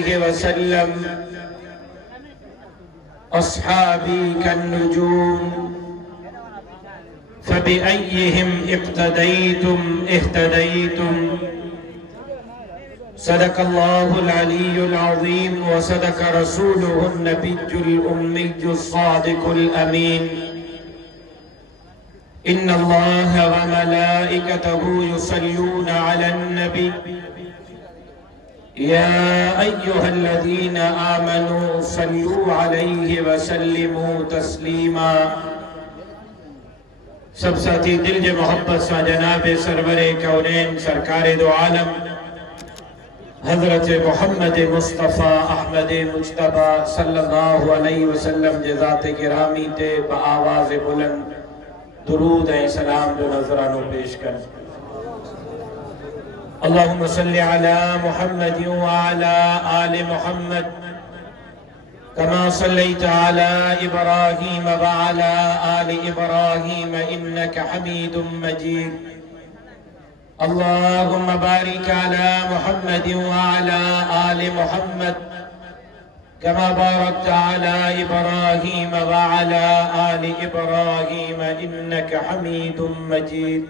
अलैहि वसल्लम अस्हाबी कन्नुजूम फबिअय्यिहिम इक़्तदैतुम इह्तदैतुम। सदक़ल्लाहुल अलीयुल अज़ीम व सदक़ रसूलुहुन नबियुल उम्मियुस सादिकुल अमीन। इन्नल्लाह व मलाइकतहु युसल्लूना अलन नबी या अय्युहल्लज़ीना आमनू सल्लू अलैहि व सल्लिमू तस्लीमा। सब साथी दिल जे मोहब्बत सा जनाब सरवरे कौनैन सरकारे दो आलम हजरत मोहम्मद मुस्तफ़ा अहमद मुज्तबा सल्लल्लाहु अलैहि वसल्लम जे ज़ात गिरामी ते बआवाज़ बुलंद दुरूद ए सलाम जो नजरानो पेश कर। अल्लाहुम्मा सल्लि अला मुहम्मद व अला आलि मुहम्मद कमा सल्लैता अला इब्राहीम व अला आलि इब्राहीम इन्नका हमीदुम मजीद। अल्लाहुम्मा बारिक अला मुहम्मद व अला आलि मुहम्मद कमा बारकता अला इब्राहीम व अला आलि इब्राहीम इन्नका हमीदुम मजीद।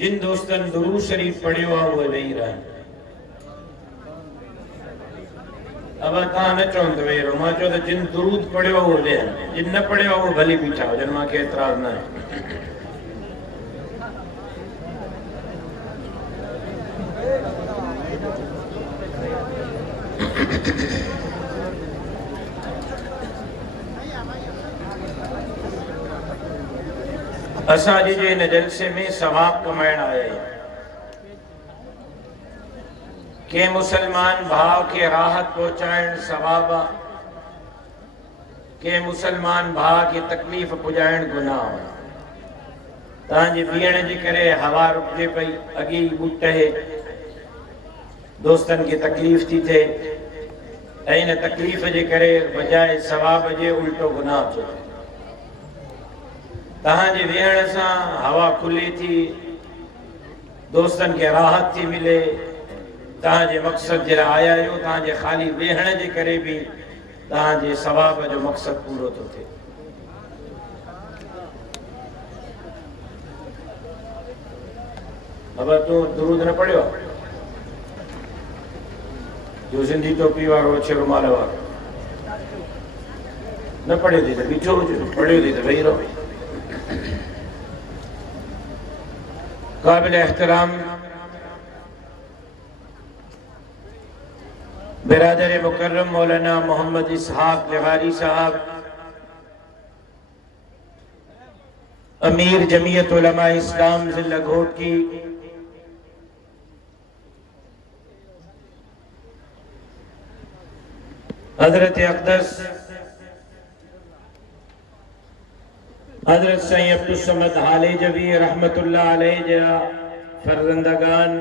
जिन दोस्तन दुरूद शरीफ पढ़ियो आ वो वेही रहा। अब तव्हां न चवनि त वेही रहो, मां चयो त जिन दुरूद पढ़ियो आ वो वेहनि, जिन न पढ़ियो आ वो भली बीठा हुजनि, मांखे एतिराज़ न आहे। असां अॼु जे हिन जलसे में सवाब कमाइण आया आहियूं। के मुसलमान भाव के राहत पहुंचाइण सवाब आहे, के मुसलमान भाव के तकलीफ़ पुॼाइण गुनाह आहे। तव्हांजे बीहण जे करे हवा रुकिजे पई, अॻी ॿुट हे दोस्तनि खे तकलीफ़ थी थिए ऐं इन तकलीफ़ जे करे बजाए सवाब जे उल्टो गुनाह थो थिए। तव्हांजे वेहण सां हवा खुले थी, दोस्तनि खे राहत थी मिले, तव्हांजे मक़सद जे लाइ आया आहियो, तव्हांजे ख़ाली वेहण जे करे बि तव्हांजे सवाब जो मक़सद पूरो थो थिए। अब तूं दुरूद न पढ़ियो जो सिंधी टोपी वारो अछे रुमाल वारो न पढ़ियो थी त बीठो हुजे, पढ़ियो थी त वेही रहो। काबिल एहतराम बिरादर मुकर्रम मौलाना मोहम्मद इसहाक लिगारी साहब, अमीर जमीयत उलमा इस्लाम जिला घोटकी, हजरत अक़दस हजरत साईं अब्दुल समद हालेजवी रहमतुल्लाह अलैह जा फर्जंदगान,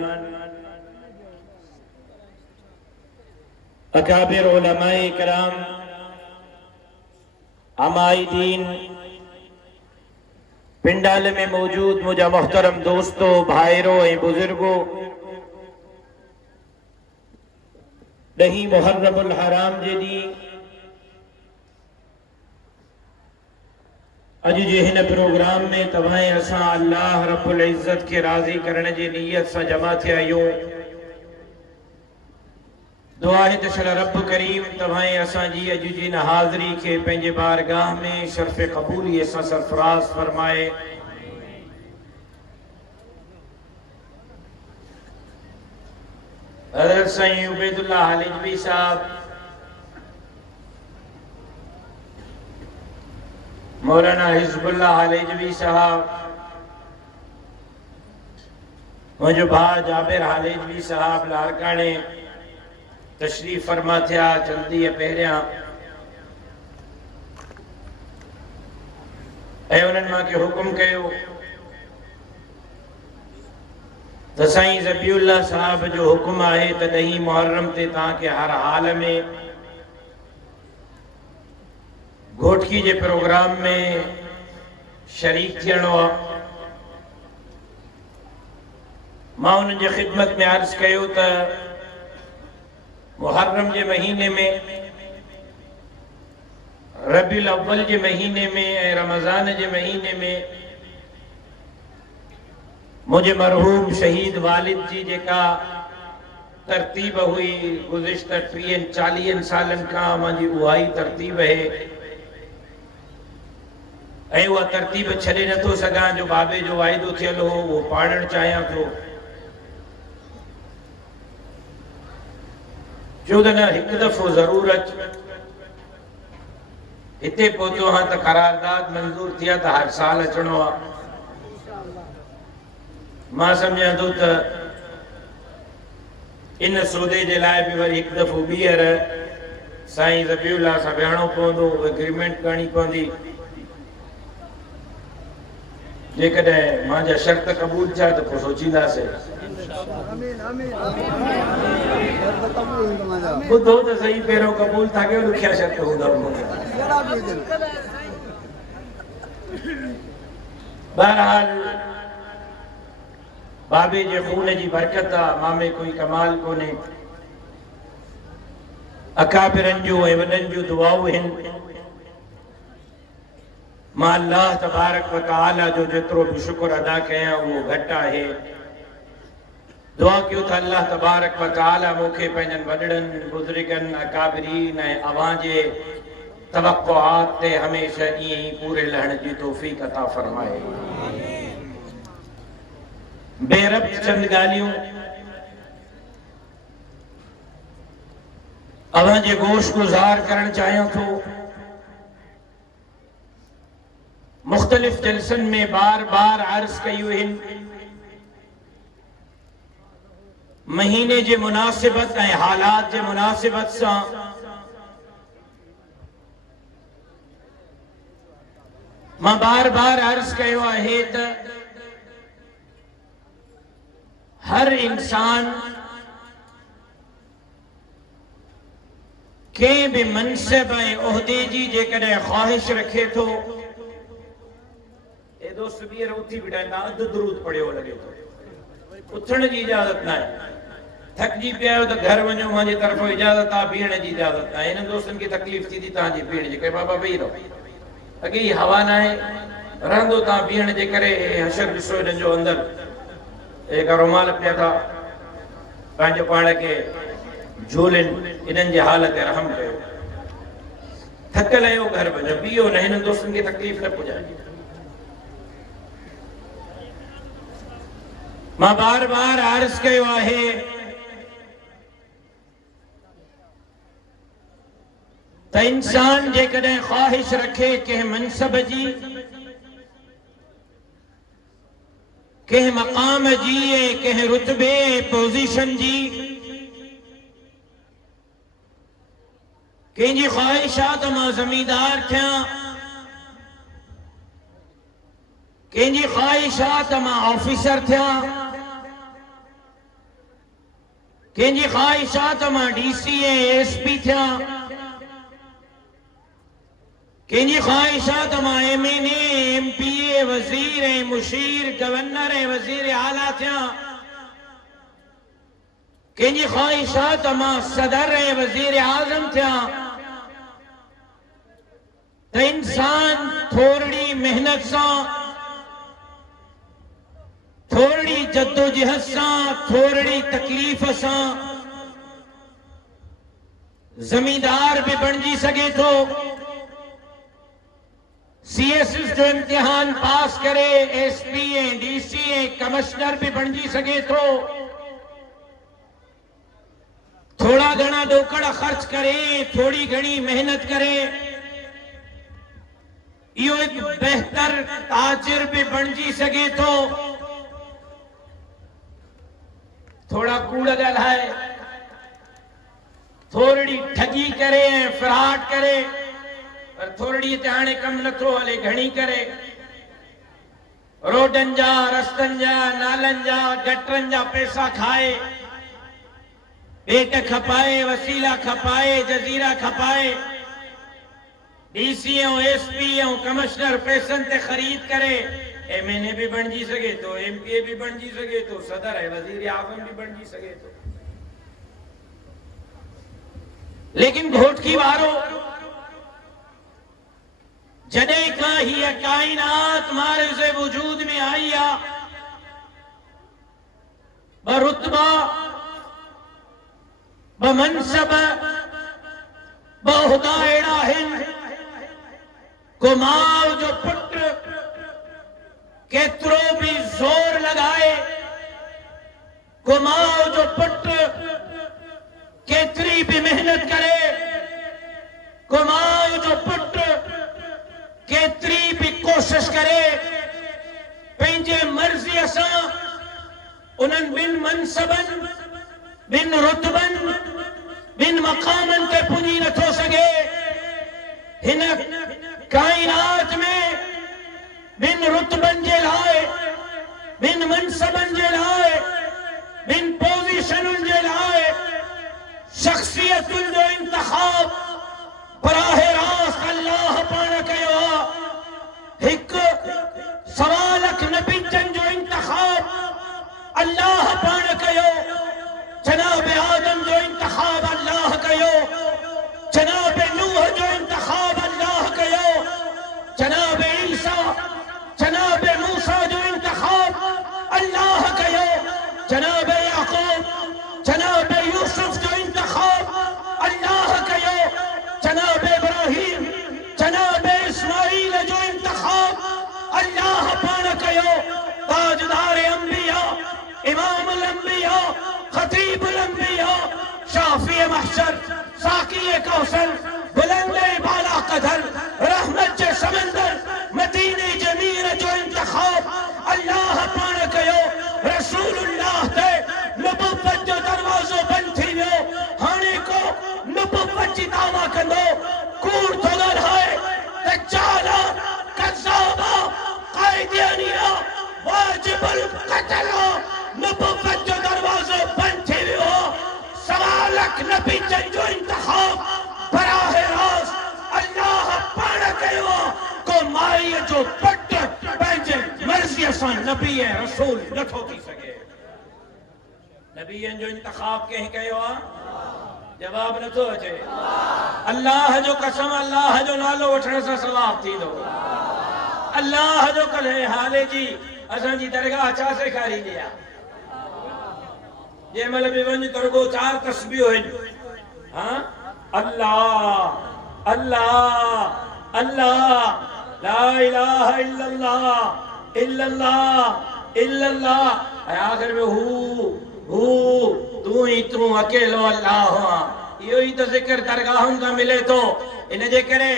अकाबिर उलमाए कराम, अमाइदीन, पिंडाल में मौजूद मुझा मोहतरम दोस्तों, भाईरो ए बुजुर्गो, दही मुहर्रमुल हराम जे ॾींहुं अॼु जे हिन प्रोग्राम में तव्हां असां अल्लाह रब्बुल इज़्ज़त के राज़ी करण जी नीयत सां जमा थिया आहियूं। दुआ है त शल रब करीम तव्हां असांजी अॼु जी हिन हाज़िरी खे पंहिंजे बारगाह में शर्फ़ क़बूलीअ सां सरफराज़ फरमाए। हज़रत साईं उबैदुल्लाह हालिजवी साहब, मौलाना हिज़्बुल्लाह हालिजवी साहब, मुझो भाउ जाबिर हालिजवी साहब लारकाणे तशरीफ़ फरमा थिया जल्दी पहिरियां ऐं उन्हनि मां हुकुम कयो त साईं ज़बीउल्लाह साहब जो हुकुम आहे त 10 मुहर्रम ते तव्हांखे हर हाल में घोटकी जे प्रोग्राम में शरीक थियणो आहे। मां उन्हनि जी ख़िदमत में अर्ज़ कयो त मुहर्रम के महीने में, रबीउल अव्वल के महीने में, रमज़ान के महीने में मुझे मरहूम शहीद वालिद जी जेका तरतीब हुई गुज़िश्ता 30-40 सालन का मुझी उहाई तरतीब है ऐं उहा तरतीब छॾे नथो सघां जो बाबे जो वाइदो थियल हो वो पाढ़ण चाहियां थो। जो न हिकु दफ़ो ज़रूर अच, हिते पहुतो हाँ त करारदाद मंजूर थिया त हर साल अचणो आहे। मां सम्झां थो त इन सौदे जे लाइ बि वरी हिकु दफ़ो ॿीहर साईं ज़बीउल्लाह सां विहणो पवंदो, एग्रीमेंट करणी पवंदी। जेकॾहिं मुंहिंजा शर्त क़बूल थिया त पोइ सोचींदासीं। ॿुधो त सही, पहिरियों क़बूल था कयो, ॾुखिया शर्त हूंदव। बहरहाल बाबे जे खून जी बरकत आहे, मां में कोई कमाल कोन्हे। अकाबिरनि जूं ऐं वॾनि जूं दुआऊं आहिनि। मां अल्लाह तबारक व तआला जो जेतिरो बि शुक्र अदा कयां उहो घटि आहे। दुआ कयो त अल्लाह तबारक व तआला मूंखे पंहिंजनि वॾड़नि बुज़ुर्गनि अकाबिरीन ऐं अवां जे तवक़ुआत ते हमेशह ईअं ई पूरे लहण जी तौफ़ीक़ अता फरमाए। बेरब्त चंद ॻाल्हियूं अवां जे गोश गुज़ार करण चाहियां थो। मुख्तलिफ जलसन में बार बार अर्ज कयूं आहिनि, महीने जे मुनासिबत ऐं हालात जे मुनासिबत सां मां बार बार अर्ज कयो आहे त हर इंसान कंहिं बि मनसिब ऐं उहिदे जी जेकॾहिं ख़्वाहिश रखे थो, दोस्त ॿीहर उथी बिठाईंदा अधु दुरूद पढ़ियो लॻे थो, उथण जी इजाज़त न आहे। थकिजी पिया आहियो त घर वञो, मुंहिंजी तरफ़ इजाज़त आहे, बीहण जी इजाज़त आहे। हिन दोस्तनि खे तकलीफ़ थींदी तव्हांजी बीहण जी, के बाबा वेही रहो, अॻे ई हवा न आहे, रहंदो तव्हां बीहण जे करे। हशर ॾिसो हिननि जो अंदरि जेका रुमाल पिया था पंहिंजो पाण खे झोलनि, इन्हनि जे हाल ते रहम कयो। थकियल आहियो, घर वञो, बीहो न, हिननि दोस्तनि खे तकलीफ़ न पुॼाए। मां बार बार अर्ज कयो आहे त इंसान जेकॾहिं ख़्वाहिश रखे कंहिं मनसब जी, कंहिं मक़ाम जी, कंहिं रुतबे पोज़ीशन जी, कंहिंजी ख़्वाहिश आहे त मां ज़मींदार थियां, कंहिंजी ख़्वाहिश आहे त मां ऑफिसर थियां, कंहिंजी ख़्वाहिश आहे त मां DC ऐं SP थियां, कंहिंजी ख़्वाहिश आहे त मां MNA MPA वज़ीर ऐं मुशीर गवर्नर ऐं वज़ीर आला थियां, कंहिंजी ख़्वाहिश आहे त मां सदर ऐं वज़ीर आज़म थियां। त इंसान थोड़ी मेहनत सां, थोड़ी जद्दोजहद सां, थोड़ी तकलीफ़ सां ज़मींदार भी बणजी सके थो, CSS जो इम्तिहान पास करे SP ऐं DC ऐं कमिश्नर भी बणजी सके थो, थोड़ा घणा ॾोकड़ ख़र्च करे, थोड़ी घणी मेहनत करे इहो एक बेहतर ताजिर भी बणजी सके थो। थोड़ा कूड़ ॻाल्हाए, थोड़ी ठगी करे ऐं फ्रॉड करे, पर थोड़ी ते हाणे कम नथो हले, घणी करे रोडनि जा, रस्तनि जा, नालनि जा, गटरनि जा पैसा खाए, पेट खपाए, वसीला खपाए, जज़ीरा खपाए, DC ऐं SP ऐं कमिश्नर पैसनि ते ख़रीद करे MNA भी बणजी सके थो, MPA भी बणजी सके थो, सदर ऐं वज़ीर आज़म भी बणजी सके थो। लेकिन घोट की वारो जडे का ही कायनात मारे से वजूद में आई आ बरुतबा बमनसब बहुदा एड़ा हिन को माओ जो पुट केतरो भी जोर लगाए को माओ जो पुट केतरी भी मेहनत करे को माओ जो पुट केतरी भी कोशिश करे पंहिंजे मर्ज़ीअ सां उन्हनि बिन मनसबन बिन रुतबन बिन मकामन ते पुजी नथो सके हिन कायनात में बिन रुतबन जे लाए बिन मनसबन जे लाए बिन पोजीशनुन जे लाए शख्सियतुन जो इंतखाब बराह रास्त अल्लाह पाण कयो आहे हिक सवा लख नबीजन जो इंतखाब अल्लाह पाण कयो जनाब आदम जो इंतखाब अल्लाह कयो जनाब नूह जो इंतखाब अल्लाह कयो जनाब ईसा जनाब मूसा जो इंतखाब अल्लाह कयो जनाब याकूब जनाब यूसुफ जो इंतखाब अल्लाह कयो जनाब इब्राहिम जनाब इस्माइल जो इंतखाब अल्लाह पाण कयो ताजदार अंबिया इमाम अंबिया खतीब अंबिया शाफी महशर साकी कौसर बुलंद बाला कदर रहमत के समंदर मदीने जमीर जो इंतखाब अल्लाह पाण कयो रसूलुल्लाह ते नबुव्वत जो दरवाजो बंद थी वियो हाणे को नबुव्वत जी दावा कंदो कूड़ तो ॻाल्हाए दज्जाल कज़्ज़ाब क़ाइदियानिया वाजिबुल क़त्ल नबुव्वत जो दरवाजो बंद थी वियो सवा लख नबीजन जो इंतखाब बराह रास्त अल्लाह पाण कयो को माई जो पट पंहिंजे मर्ज़ीअ सां नबी ऐं रसूल नथो थी सघे नबीअनि जो इंतखाब कंहिं कयो आहे जवाब नथो अचे अल्लाह जो कसम अल्लाह जो नालो वठण सां सवाब थींदो अल्लाह जो कल्ह हाले जी असांजी दरगाह छा सेखारींदी आहे जंहिं महिल बि वञ त रुॻो 4 तस्बीहूं आहिनि हाँ अल्लाह अल्लाह अल्लाह ला इलाहा इल्लल्लाह इल्लल्लाह इल्लल्लाह ऐं आख़िर में हू तू ही तू अकेलो अल्लाह इहो ई त ज़िक्र दरगाहुनि खां मिले थो इन जे करे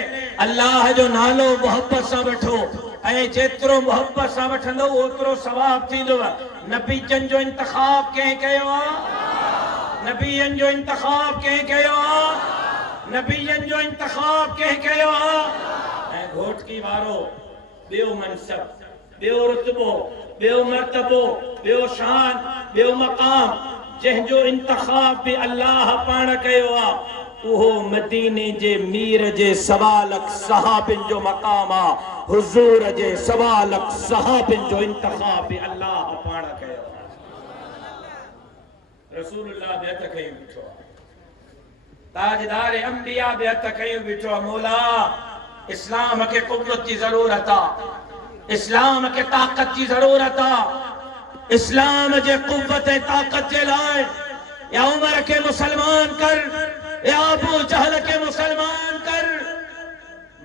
अल्लाह जो नालो मोहब्बत सां वठो ऐं जेतिरो मोहब्बत सां वठंदो ओतिरो सवाब थींदो नबीजन जो इंतखाब कंहिं कयो आहे नबीयन जो इंतखाब कंहिं कयो आहे नबीयन जो इंतखाब कंहिं कयो आहे ऐं घोटकी वारो ॿियो मनसब ॿियो रुतबो ॿियो मर्तबो ॿियो शान ॿियो मक़ाम जंहिंजो इंतखाब बि अल्लाह पाण कयो आहे उहो मदीने जे मीर जे सवा लख सहाबिन जो मक़ाम आहे हुजूर जे सवा लख सहाबिन जो इंतखाब बि अल्लाह पाण कयो रसूलुल्लाह बि हथ खयूं बीठो ताजदार अंबिया बि हथ खयूं बीठो मौला इस्लाम के कुव्वत जी ज़रूरत आहे इस्लाम के ताकत जी ज़रूरत आहे इस्लाम जे कुव्वत ऐं ताकत जे लाइ या उमर के मुसलमान कर या अबू जहल के मुसलमान कर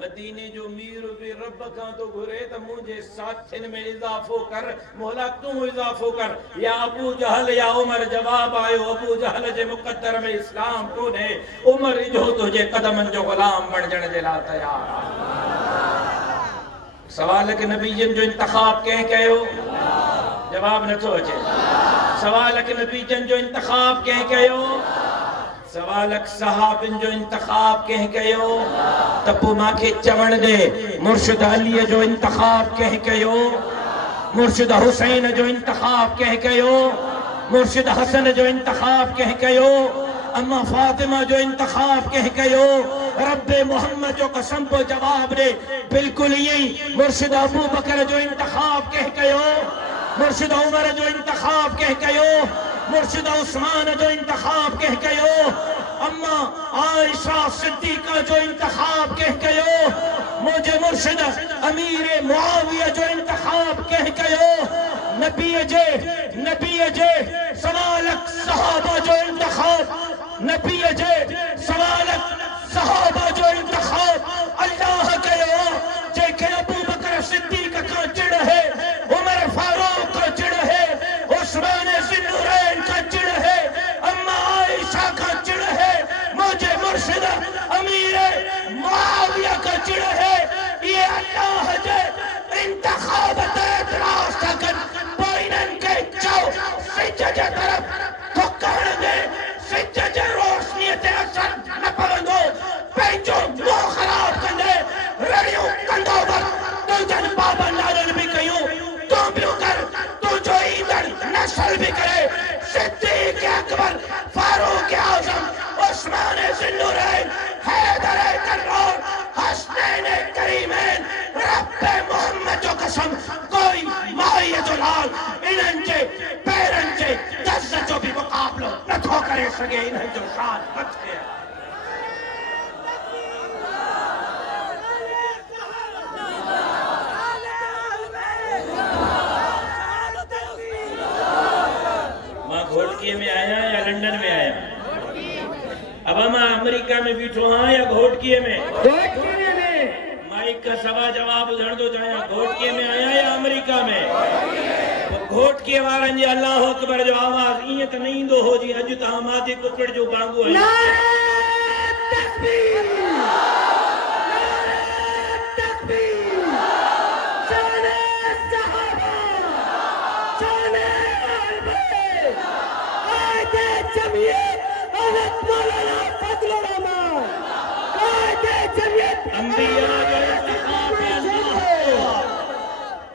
मदीने जो मीर भी रब का तो घुरे तो मुझे साथिन में इजाफो कर मौला तू इजाफो कर या अबू जहल या उमर जवाब आयो अबू जहल जे मुकद्दर में इस्लाम कोने उमर जो तुझे कदमन जो गुलाम बणजण जे ला तैयार सवाल के नबीयन जो इंतखाब कंहिं कयो जवाब नथो अचे सवाल के नबीयन जो इंतखाब कंहिं कयो सवा लख सहाबिन जो इंतखाब कंहिं कयो त पोइ मांखे चवण दे मुर्शिद अली जो इंतखाब कंहिं कयो मुर्शिद हुसैन जो इंतखाब कंहिं कयो मुर्शिद हसन जो इंतखाब कंहिं कयो अम्मा फातिमा जो इंतखाब कंहिं कयो रब्बे मोहम्मद जो कसम पे जवाब दे बिल्कुल यही मुर्शिद अबू बकर जो इंतखाब कंहिं कयो मुर्शिद उमर जो इंतखाब कंहिं कयो मुर्शिद उस्मान जो इंतखाब कंहिं कयो अम्मा आयशा सिद्दीका जो इंतखाब कह गयो, मुझे मुर्शिद अमीर मुआविया जो इंतखाब कह गयो, नबी जे सवालक सहाबा जो इंतखाब, नबी जे सवालक सहाबा जो इंतखाब अल्लाह कयो, जेके अबू बकर सिद्दीक का चिड़ है, उमर फारूक का चिड़ है, उस्मान ज़ुन्नूरैन का चिड़ है, अम्मा आयशा का चिड़ है, मुझे मुर्शिद अमीर मुआविया का चिड़ है। ये अल्लाह जे इंतखाब एतराज तकन बाइनन के जाओ सिजज तरफ तो कहण दे सिजज रोशनी ते असर न पवंदो, पंहिंजो मुंह खराब कंदे रड़ियूं कंदो वर तो जन बाबा नालन भी कयूं, तू भी कर, तू जो ईंदड़ नस्ल भी करे, सिद्दीक अकबर, फारूक आज़म, उस्मान ज़ुन्नूरैन, हैदर कर्रार, हसनैन करीमैन, रब्बे मोहम्मद जो कसम कोई माए जलाल इन्हनि जे पैरनि जे दस जो भी मुकाबलो नथो करे सघे, इन्हनि जो शान मथे आहे। मां घोटकीअ में आया या लंदन में आया? अब मां अमेरिका में बीठो हाँ या घोटकीअ में? माइक का सवा जवाब ॿुधण थो चाहियां, घोटकीअ में आया या अमेरिका में? घोटकीअ वारनि जे अल्लाह अकबर जो आवाज़ ईअं त न ईंदो हो जीअं अॼु तव्हां माथे कुकड़ जो बांगो आहे।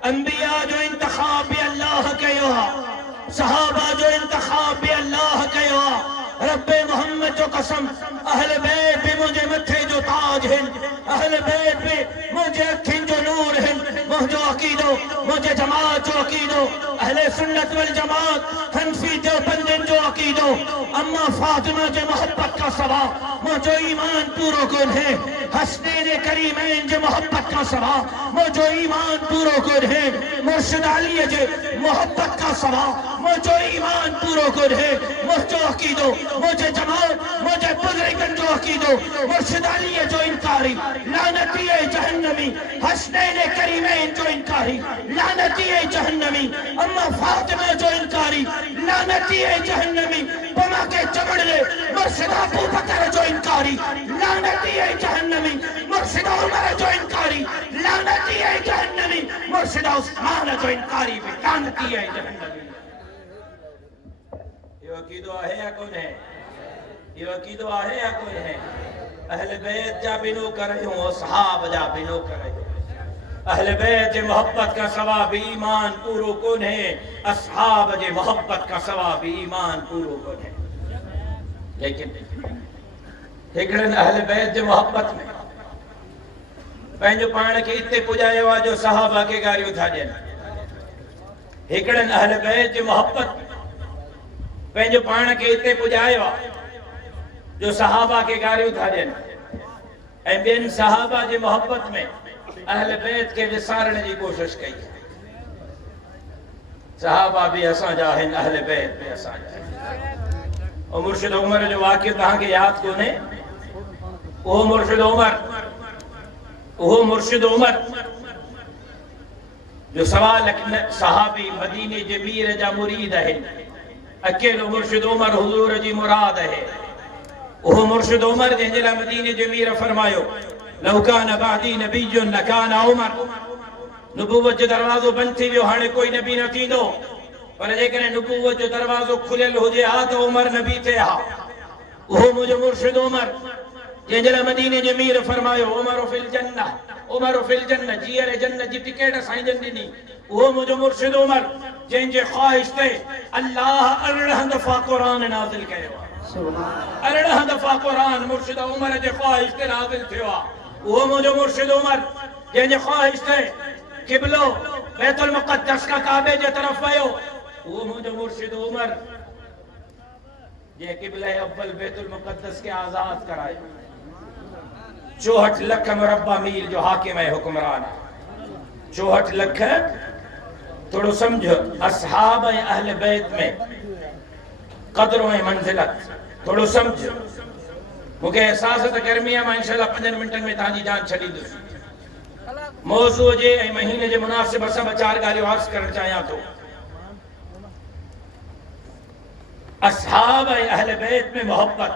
अंबिया जो इंतखाब भी अल्लाह कयो, सहाबा जो इंतखाब भी अल्लाह कयो, रब्बे मोहम्मद जो कसम अहल बैत भी मुझे मथे जो ताज हैं, अहल बैत भी मुझे अखिन जो नूर हैं, मुझे अकीदो मुझे जमात जो अकीदो, अहले सुन्नत वल जमात हनफी देवबंदिन जो अकीदो, अम्मा फातिमा जो मोहब्बत का सवा मुझे ईमान पूरो कोन है, हसनैन करीमैन जो मोहब्बत का सवा मुझे ईमान पूरो कोन है, मुर्शिद अली जे मोहब्बत का सवा मुझे ईमान पूरो कोन है, मुझे अकीदो मुझे जमात मुझे बुजुर्गन जो अकीदो, मुर्शिद अली जो इनकारी लानती है जहन्नमी, हसनैन करीमैन जो इनकारी लानती है जहन्नमी, अम्मा फातिमा जो इनकारी लानती है जहन्नमी, बमा के चमड़े मुर्शिद अबू बकर जो इनकारी लानती है जहन्नमी, मुर्शिद उमर जो इनकारी लानती है जहन्नमी, मुर्शिद उस्मान जो इनकारी भी लानती है जहन्नमी। ये अकीदो है या कौन है? ये अकीदो है या कौन है? अहले बैत जा बिनो करे हो, सहाब जा बिनो करे हो, अहले बैत जे मोहब्बत का सवाब ईमान पूरो कोन है, असहाब जे मोहब्बत का सवाब ईमान पूरो कोन है। लेकिन हिकड़न अहले बैत जे मोहब्बत में पंहिंजो पाण खे इते पुॼायो आहे जो सहाबा खे गारियूं था ॾियनि, हिकड़न अहले बैत जे मोहब्बत पंहिंजो पाण खे इते पुॼायो आहे जो सहाबा खे गारियूं था ॾियनि, ऐं ॿियनि सहाबा जे मोहब्बत में अहले बैत के विसारण की कोशिश कई। सहाबा भी असांजा आहिनि, अहले बैत भी असांजा आहिनि। और मुर्शिद उमर जो वाक़ियो तव्हांखे यादि कोन्हे? उहो मुर्शिद उमर जो सवा लख सहाबी मदीने जे मीर जा मुरीद आहिनि, अकेलो मुर्शिद उमर हुजूर जी मुराद है। वो मुर्शिद उमर जंहिंजे लाइ मदीने जे मीर फरमायो लौ कान बादी नबियुन लकान उमर, नबूवत जो दरवाजो बंद थी वियो, हाणे कोई नबी न थींदो, पर जेकॾहिं नबूवत जो दरवाजो खुलियल हुजे हा त उमर नबी थे हा। वो मुझे मुर्शिद उमर जंहिंजे लाइ मदीने जे मीर फरमायो उमर फिल जन्नह, जीअरे जन्नत जी टिकट साईंजन ॾिनी। वो मुझे मुर्शिद उमर जंहिंजे ख्वाहिश ते अल्लाह 18 दफ़ा क़ुरान नाज़िल कयो आहे, 18 दफ़ा क़ुरान मुर्शिद उमर जे ख्वाहिश ते नाज़िल थियो आहे। वो मुझे मुर्शिद उमर जंहिंजे ख्वाहिश ते क़िबलो बैतुल मुक़द्दस का काबे जे तरफ वयो। वो मुझे मुर्शिद उमर जे क़िबला अव्वल बैतुल मुक़द्दस के आजाद कराए 64 लख मुरब्बा मील जो हाकिम है हुक्मरान 64 लख थोड़ो समझ असहाब ऐं अहल बैत में क़द्र ऐं मंज़िलत थोड़ो समझ मूंखे एहसास त गर्मी मां इंशाअल्लाह 5 मिंटनि में तव्हांजी जान छॾींदुसि मौज़ूअ जे ऐं महीने जे मुनासिब सां 4 ॻाल्हियूं अर्ज़ करणु चाहियां थो असहाब ऐं अहल बैत में मोहब्बत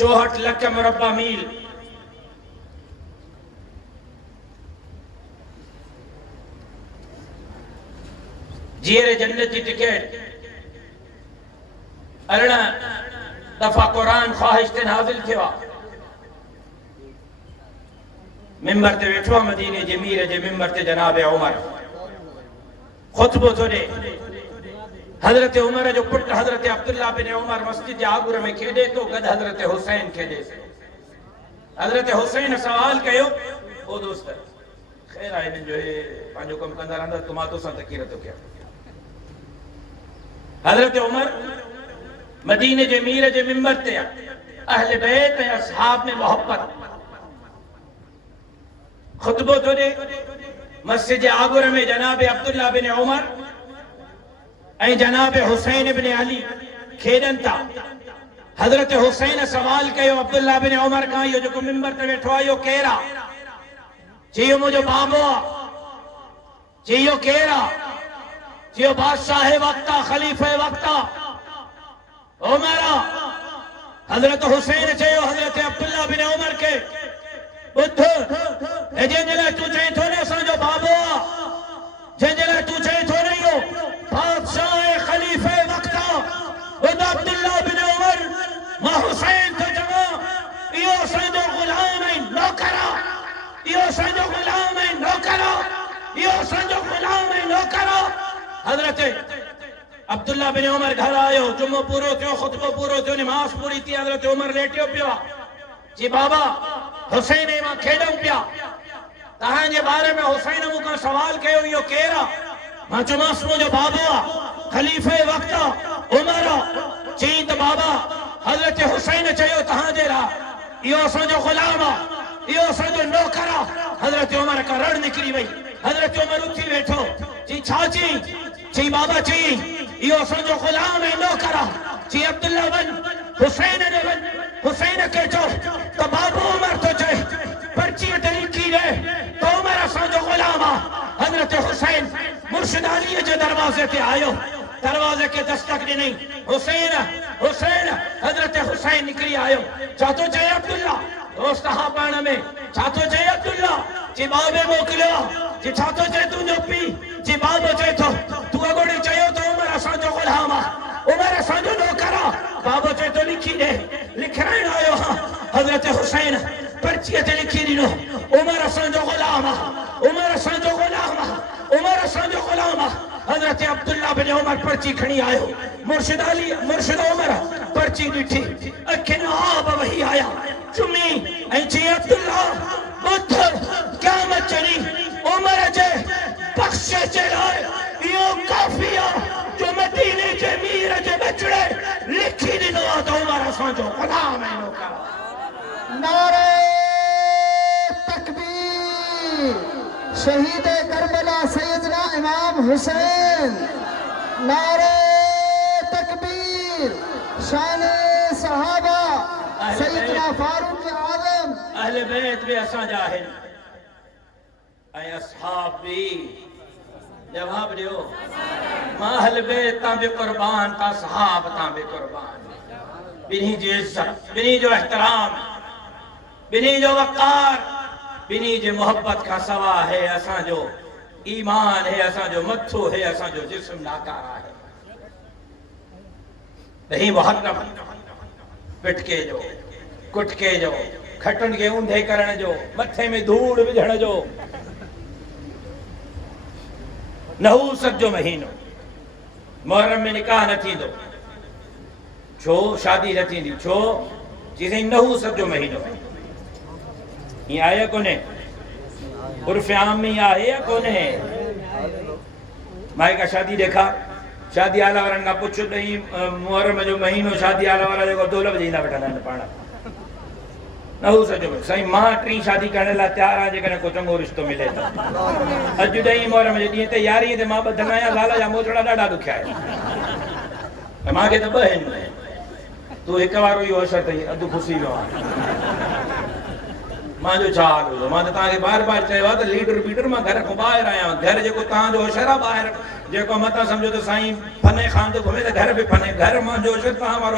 64 लख मुरब्बा मील जीअर जन्नत जी टिकट 18 दफ़ा कुरान ख्वाहिश ते नाज़िल थियो आहे मिंबर ते वेठो आहे मदीने जे मीर जे मिंबर ते जनाब उमर खुतबो थो ॾे हज़रत उमर जो पुट हज़रत अब्दुल्ला बिन उमर मस्जिद जे आगुर में खेॾे तो गॾु हज़रत हुसैन खेॾे हज़रत हुसैन सवाल कयो ओ दोस्त ख़ैर आहे हिननि जो हे पंहिंजो कमु कंदा रहंदा तूं मां तोसां तकीर थो कयां हज़रत उमर मदीने जे मीर जे मिंबर ते अहल बैत ऐं असहाब में मोहब्बत खुतबो थो ॾे मस्जिद जे आगुर में जनाब अब्दुल्ला बिन उमर ऐं जनाब हुसैन बिन अली खेॾनि था हज़रत हुसैन सवाल कयो अब्दुल्ला बिन उमर खां इहो जेको मिंबर ते वेठो आहे इहो केरु आहे चयो मुंहिंजो बाबो आहे चयो इहो केरु आहे चयो बादशाह वक़्त आहे ख़लीफ़े वक़्त आहे उमर हज़रत हुसैन चयो हज़रत अब्दुल्ला बिन उमर के ॿुध जंहिंजे लाइ तूं चई थो न असांजो बाबो आहे जंहिंजे लाइ तूं चई थो न इहो बादशाह ख़लीफ़े वक़्त आहे ॿुध अब्दुल्ला बिन उमर मां हुसैन थो चवां इहो असांजो ग़ुलाम ऐं नौकर आहे इहो असांजो ग़ुलाम ऐं नौकर आहे इहो असांजो ग़ुलाम ऐं नौकर आहे हज़रत अब्दुल्ला बिन उमर घर आयो जुमो पूरो थियो खुतबो पूरो थियो नमाज पूरी थी हज़रत उमर लेटियो पियो जी बाबा हुसैन मां खेॾूं पिया तव्हांजे बारे में हुसैन मूंखां सवाल कयो इहो केरु आहे मां चयोमांसि मुंहिंजो बाबो आहे ख़लीफ़े वक़्त आहे उमर आहे चई त बाबा हज़रत हुसैन चयो तव्हांजे लाइ इहो असांजो ग़ुलाम आहे इहो असांजो नौकर आहे हज़रत उमर खां रड़ निकिरी वई हज़रत उमर उथी वेठो जी छा चई बाबा चई इहो असांजो ग़ुलाम ऐं नौकर आहे चई अब्दुल्ला वञ हुसैन ॾे वञ हुसैन खे चओ त बाबो उमर थो चए पर्चीअ ते लिखी ॾे त उमर असांजो ग़ुलाम आहे हज़रत हुसैन मुर्शिद अलीअ जे दरवाज़े ते आयो दरवाज़े खे दस्तक ॾिनई हुसैन हुसैन हज़रत हुसैन निकिरी आयो छा थो चए अब्दुल्ला दोस्त हा पाण में छा थो चए अब्दुल्ला जी बाबे मोकिलियो जी छा थो चए तुंहिंजो पीउ जी बाबो चए थो तूं अॻोड़ी चयो त उमर असांजो ग़ुलाम आहे उमर असांजो नौकर आहे बाबो चए थो लिखी ॾे लिखाइण आयो हा हज़रत हुसैन पर्चीअ ते लिखी ॾिनो उमर असांजो ग़ुलाम आहे उमर असांजो ग़ुलाम आहे उमर असांजो ग़ुलाम आहे हज़रत अब्दुल्ला बिन उमर पर्ची खणी आयो मुर्शिद उमर पर्ची ॾिठी अखियुनि आब वही आया चुमी ऐं चई अब्दुल्ला ॿुध क़यामत जॾहिं उमर जे बख़्शे जे लाइ इहो काफ़ी आहे जो मदीने जे मीर जे बचड़े लिखी ॾिनो आहे त उमर असांजो ग़ुलाम ऐं नौकर नारे तकबीर शहीद करबला सैयदना इमाम हुसैन नारे तकबीर शान सहाबा सैयदना फारूक आजम अहले बैत भी असांजा आहिनि ऐं असहाब भी जवाब ॾियो मां अहले बैत तां बि क़ुर्बान तां सहाब तां बि क़ुर्बान बिन्ही जी इज्जत बिन्ही जो एहतराम बिन्ही जो वक़ार बिन्ही जी मोहब्बत का सवा है असांजो ईमान है असांजो मथो है असांजो जिस्म नाकार है नहीं मुहर्रम पिटके जो कुटके जो खटुन के ऊंधे करण जो मथे में धूड़ विझण जो नहूसत जो महीनो मुहर्रम में निकाह न थींदो छो शादी न थींदी छो चीज़ नहूसत जो महीनो ये आया कोने उर्फ आम में आया कोने माई का शादी देखा शादी आला वारनि खां पुछ ॾही मुहर्रम जो महीनो शादी आला वारा जेको ढोल वॼाईंदा वेठा आहिनि पाण न हू सॼो साईं मां 3 शादी करण लाइ तयारु आहियां जेकॾहिं को चङो रिश्तो मिले त अॼु ॾहीं मुहर्रम जे ॾींहं ते यारीअ ते मां ॿधंदो आहियां लाल जा मोजड़ा ॾाढा ॾुखिया आहिनि मूंखे त 2 आहिनि तूं हिकु वारो इहो असरु अथई अधु खुशी वियो आहे मुंहिंजो छा हाल हूंदो मां त तव्हांखे बार बार चयो आहे त लीडर बीडर मां घर खां ॿाहिरि आहियां घर जेको तव्हांजो असरु आहे ॿाहिरि जेको मतां सम्झो त साईं फने खान थो घुमे त घर बि फने घर मुंहिंजो असरु तव्हां वारो